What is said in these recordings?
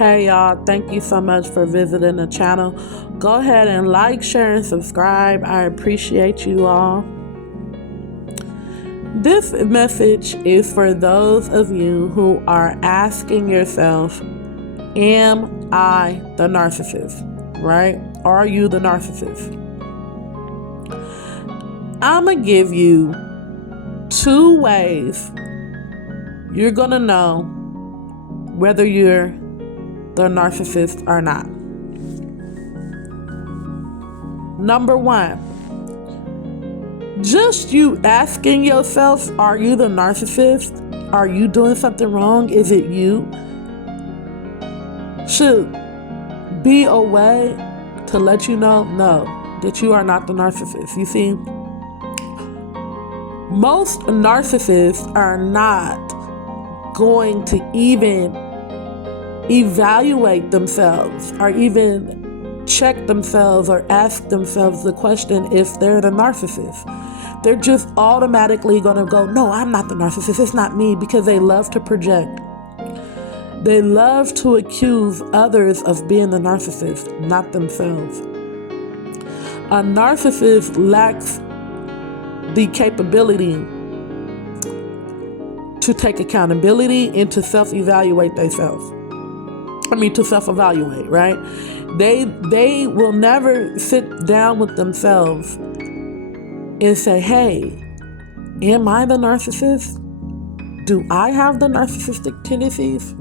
Hey y'all, thank you so much for visiting the channel. Go ahead and like, share, and subscribe. I appreciate you all. This message is for those of you who are asking yourself, am I the narcissist? Right? Are you the narcissist? I'm going to give you 2 ways you're going to know whether you're the narcissist or not. Number 1, just you asking yourself, are you the narcissist? Are you doing something wrong? Is it you? Should be a way to let you know, no, that you are not the narcissist. You see, most narcissists are not going to even evaluate themselves or even check themselves or ask themselves the question if they're the narcissist. They're just automatically going to go, no, I'm not the narcissist. It's not me, because they love to project. They love to accuse others of being the narcissist, not themselves. A narcissist lacks the capability to take accountability and to self-evaluate themselves. To self-evaluate, right? They will never sit down with themselves and say, hey, am I the narcissist? Do I have the narcissistic tendencies?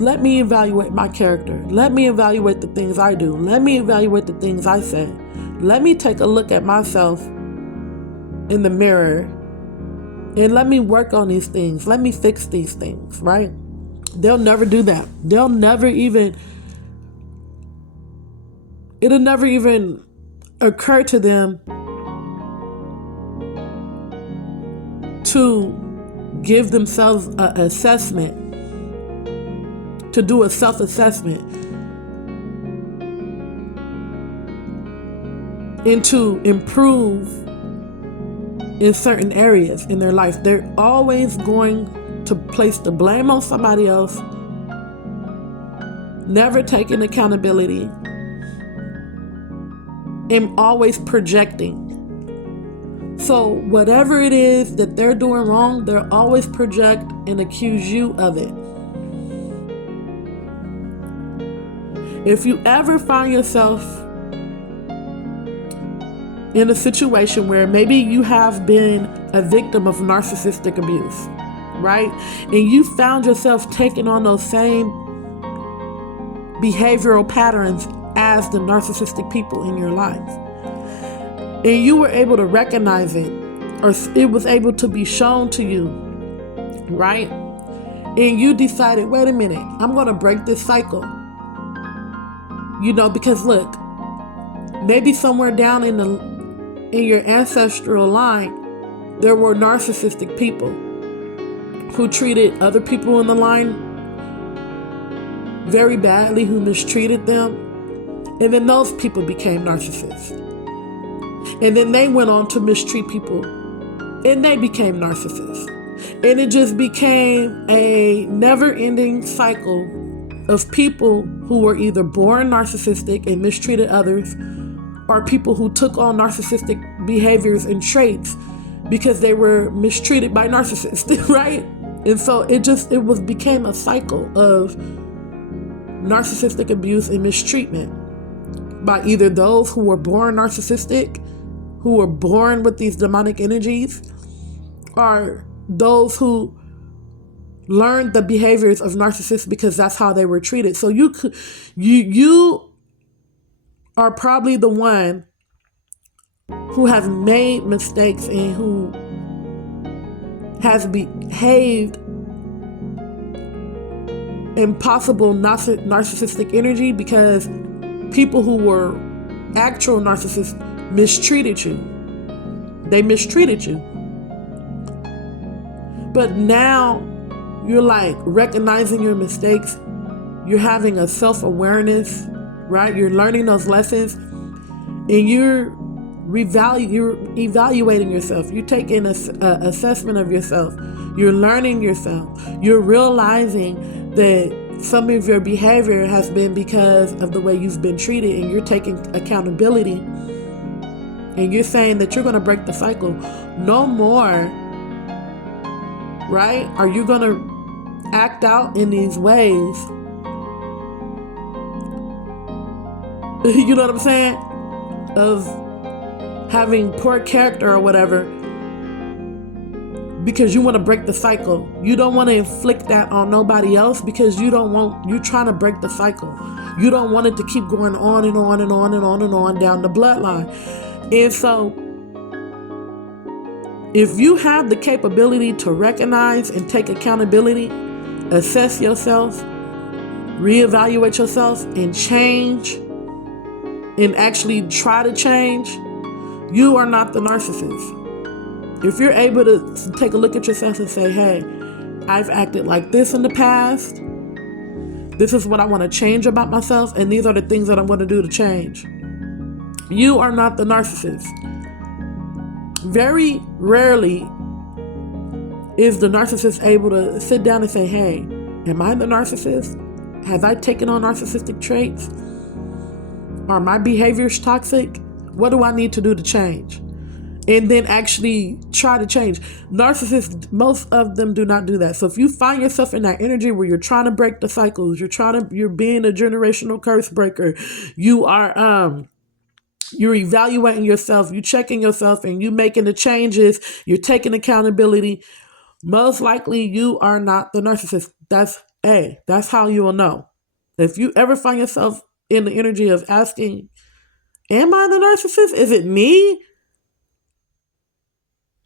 Let me evaluate my character. Let me evaluate the things I do. Let me evaluate the things I say. Let me take a look at myself in the mirror and let me work on these things. Let me fix these things, right? They'll never do that. It'll never even occur to them to give themselves an assessment, to do a self-assessment, and to improve in certain areas in their life. They're always going to place the blame on somebody else, never taking accountability, and always projecting. So whatever it is that they're doing wrong, they'll always project and accuse you of it. If you ever find yourself in a situation where maybe you have been a victim of narcissistic abuse, right? And you found yourself taking on those same behavioral patterns as the narcissistic people in your life, and you were able to recognize it, or it was able to be shown to you, right? And you decided, wait a minute, I'm going to break this cycle. Because look, maybe somewhere down in your ancestral line, there were narcissistic people who treated other people in the line very badly, who mistreated them. And then those people became narcissists. And then they went on to mistreat people, and they became narcissists. And it just became a never-ending cycle of people who were either born narcissistic and mistreated others, or people who took on narcissistic behaviors and traits because they were mistreated by narcissists, right? And so it became a cycle of narcissistic abuse and mistreatment by either those who were born narcissistic, who were born with these demonic energies, or those who learned the behaviors of narcissists because that's how they were treated. So you are probably the one who has made mistakes and who has behaved in possible narcissistic energy because people who were actual narcissists mistreated you. They mistreated you. But now you're like recognizing your mistakes. You're having a self-awareness, right? You're learning those lessons, and you're You're evaluating yourself. You're taking an assessment of yourself. You're learning yourself. You're realizing that some of your behavior has been because of the way you've been treated, and you're taking accountability, and you're saying that you're going to break the cycle. No more, right? Are you going to act out in these ways? You know what I'm saying? Of having poor character or whatever, because you want to break the cycle. You don't want to inflict that on nobody else because you're trying to break the cycle. You don't want it to keep going on and on and on and on and on down the bloodline. And so if you have the capability to recognize and take accountability, assess yourself, reevaluate yourself, and change, and actually try to change, you are not the narcissist. If you're able to take a look at yourself and say, hey, I've acted like this in the past. This is what I want to change about myself, and these are the things that I'm going to do to change. You are not the narcissist. Very rarely is the narcissist able to sit down and say, hey, am I the narcissist? Have I taken on narcissistic traits? Are my behaviors toxic? What do I need to do to change? And then actually try to change. Narcissists, most of them do not do that. So if you find yourself in that energy where you're trying to break the cycles, you're being a generational curse breaker, you're evaluating yourself, you're checking yourself, and you making the changes, you're taking accountability, most likely you are not the narcissist. That's how you will know. If you ever find yourself in the energy of asking, am I the narcissist? Is it me?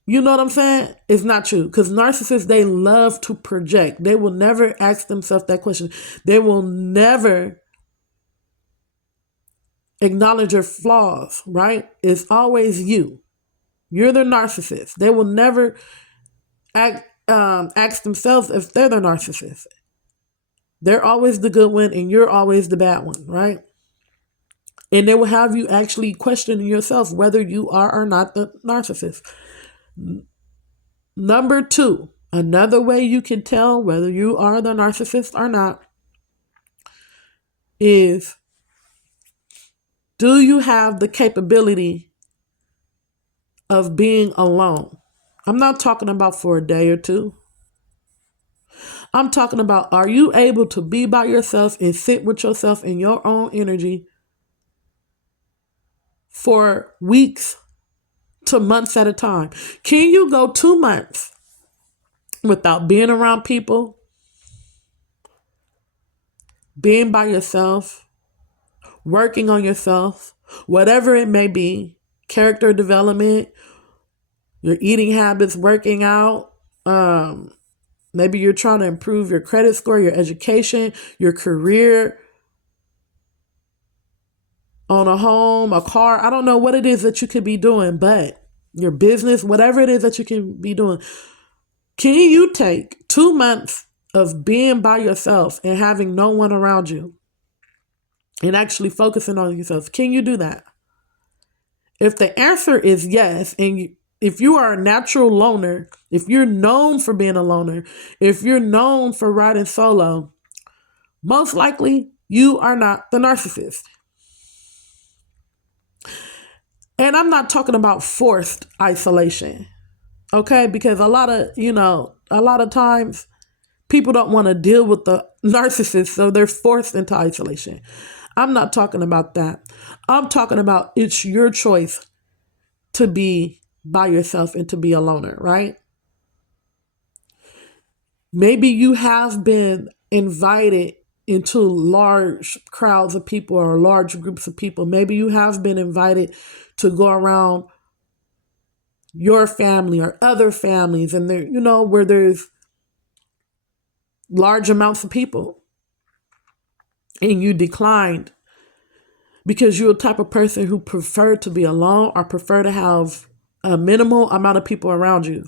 You know what I'm saying? It's not true. Because narcissists, they love to project. They will never ask themselves that question. They will never acknowledge your flaws, right? It's always you. You're the narcissist. They will never ask themselves if they're the narcissist. They're always the good one and you're always the bad one, right? And they will have you actually questioning yourself whether you are or not the narcissist. Number 2, another way you can tell whether you are the narcissist or not is, do you have the capability of being alone? I'm not talking about for a day or two. I'm talking about, are you able to be by yourself and sit with yourself in your own energy for weeks to months at a time? Can you go 2 months without being around people, being by yourself, working on yourself, whatever it may be, character development, your eating habits, working out, maybe you're trying to improve your credit score, your education, your career, on a home, a car. I don't know what it is that you could be doing, but your business, whatever it is that you can be doing. Can you take 2 months of being by yourself and having no one around you and actually focusing on yourself? Can you do that? If the answer is yes, and if you are a natural loner, if you're known for being a loner, if you're known for riding solo, most likely you are not the narcissist. And I'm not talking about forced isolation, okay? Because a lot of times people don't want to deal with the narcissist, so they're forced into isolation. I'm not talking about that. I'm talking about it's your choice to be by yourself and to be a loner, right? Maybe you have been invited into large crowds of people or large groups of people. Maybe you have been invited to go around your family or other families, and there, where there's large amounts of people, and you declined because you're a type of person who prefer to be alone or prefer to have a minimal amount of people around you.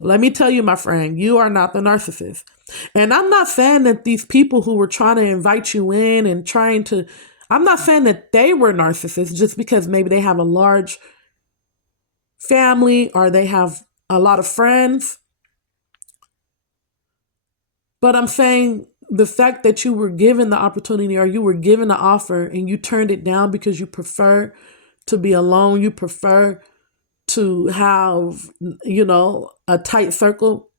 Let me tell you, my friend, you are not the narcissist. And I'm not saying that these people who were trying to invite you in and trying to, I'm not saying that they were narcissists just because maybe they have a large family or they have a lot of friends. But I'm saying the fact that you were given the opportunity or you were given the offer and you turned it down because you prefer to be alone, you prefer to have, a tight circle,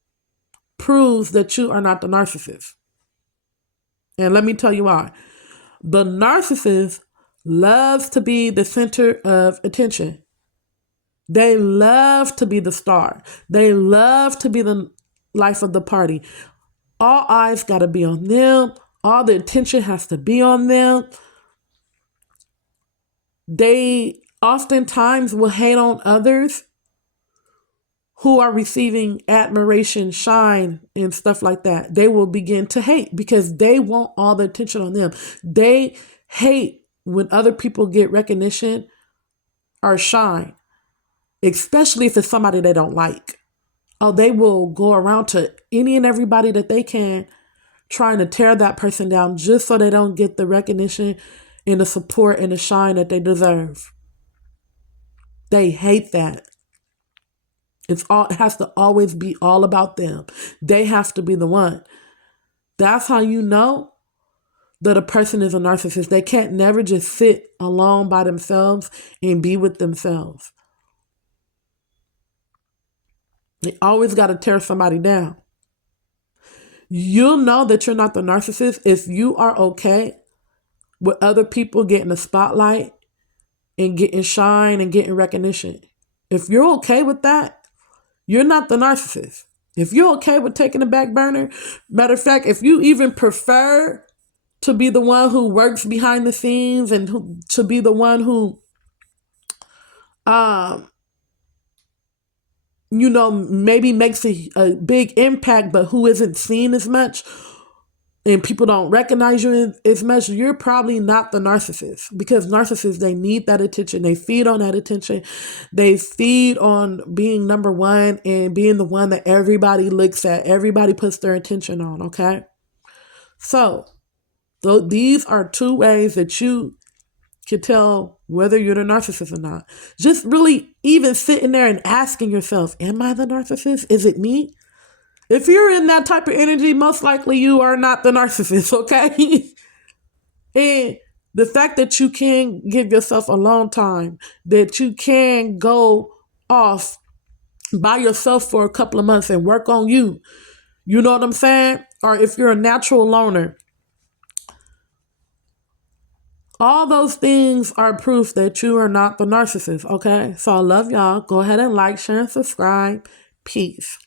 proves that you are not the narcissist. And let me tell you why. The narcissist loves to be the center of attention. They love to be the star. They love to be the life of the party. All eyes got to be on them. All the attention has to be on them. They oftentimes will hate on others who are receiving admiration, shine, and stuff like that. They will begin to hate because they want all the attention on them. They hate when other people get recognition or shine, especially if it's somebody they don't like. Oh, they will go around to any and everybody that they can, trying to tear that person down just so they don't get the recognition and the support and the shine that they deserve. They hate that. It has to always be all about them. They have to be the one. That's how you know that a person is a narcissist. They can't never just sit alone by themselves and be with themselves. They always got to tear somebody down. You'll know that you're not the narcissist if you are okay with other people getting the spotlight and getting shine and getting recognition. If you're okay with that, you're not the narcissist. If you're okay with taking the back burner, matter of fact, if you even prefer to be the one who works behind the scenes and to be the one who, maybe makes a big impact, but who isn't seen as much, and people don't recognize you as much, you're probably not the narcissist. Because narcissists, they need that attention. They feed on that attention. They feed on being number one and being the one that everybody looks at. Everybody puts their attention on, okay? So these are two ways that you can tell whether you're the narcissist or not. Just really even sitting there and asking yourself, am I the narcissist? Is it me? If you're in that type of energy, most likely you are not the narcissist, okay? And the fact that you can give yourself alone time, that you can go off by yourself for a couple of months and work on you, you know what I'm saying? Or if you're a natural loner, all those things are proof that you are not the narcissist, okay? So I love y'all. Go ahead and like, share, and subscribe. Peace.